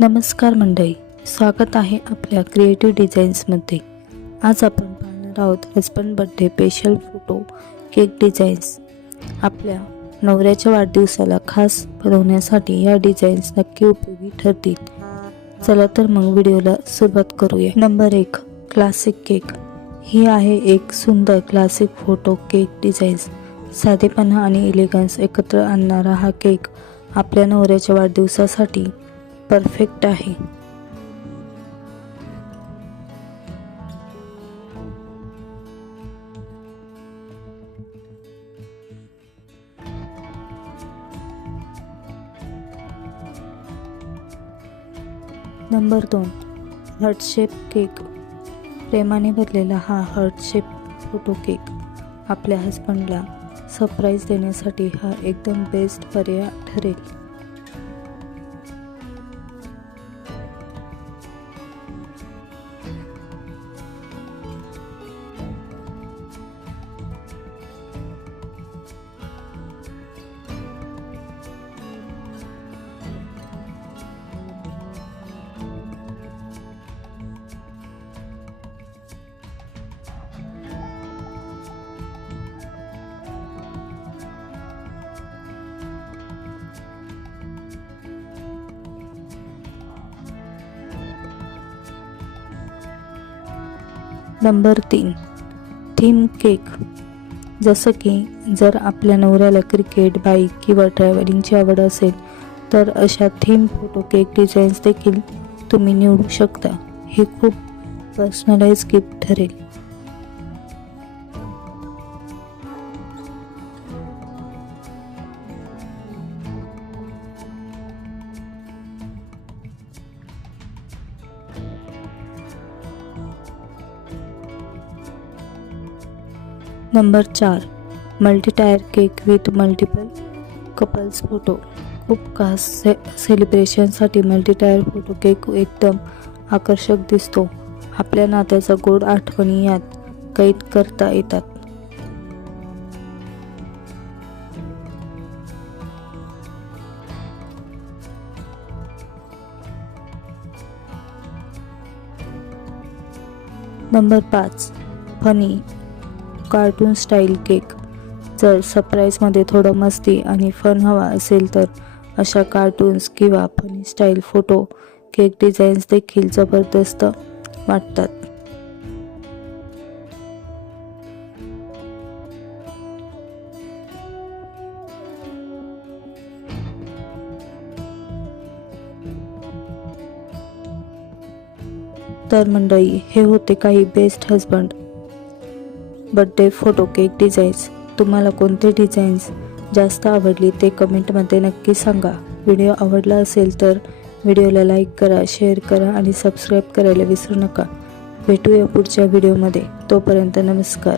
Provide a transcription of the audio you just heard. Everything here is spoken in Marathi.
नमस्कार मंडळी स्वागत आहे आपल्या क्रिएटिव्ह डिझाईन्समध्ये आज आपण पाहणार आहोत husband birthday special photo cake designs आपल्या नवऱ्याच्या वाढदिवसाला खास बनवण्यासाठी या डिझाईन्स नक्की उपयोगी ठरतील. चला तर मग व्हिडिओला सुरुवात करूया. नंबर एक क्लासिक केक ही आहे एक सुंदर क्लासिक फोटो केक डिझाईन्स साधेपणा आणि इलेगन्स एकत्र आणणारा हा केक आपल्या नवऱ्याच्या वाढदिवसासाठी परफेक्ट आहे. नंबर दोन हर्टशेप केक. प्रेमाने भरलेला हा हर्टशेप फोटो केक आपल्या हस्बंडला सरप्राईज देण्यासाठी हा एकदम बेस्ट पर्याय ठरेल. नंबर तीन. Theme cake. जसं की जर आपल्या नवऱ्याला क्रिकेट बाईक किंवा ट्रॅव्हलिंगची आवड असेल तर अशा थीम फोटो केक डिझाईन्स देखील तुम्ही निवडू शकता. हे खूप पर्सनलाइज गिफ्ट ठरेल. नंबर चार multi tier cake with multiple couples photo खूप खास से सेलिब्रेशनसाठी मल्टी टायर फोटो केक एकदम आकर्षक दिसतो. आपल्या नात्याचा गोड आठवणी यात कैद करता येतात. नंबर पाच फनी कार्टून स्टाईल केक. जर सरप्राईजमध्ये थोडं मस्ती आणि फन हवा असेल तर अशा कार्टून्स किंवा funny style photo cake designs देखील जबरदस्त वाटतात. तर मंडळी हे होते काही best husband birthday photo cake designs तुम्हाला कोणते डिझाईन्स जास्त आवडली ते कमेंटमध्ये नक्की सांगा. व्हिडिओ आवडला असेल तर व्हिडिओला लाईक करा शेअर करा आणि सबस्क्राईब करायला विसरू नका. भेटूया पुढच्या व्हिडिओमध्ये तोपर्यंत नमस्कार.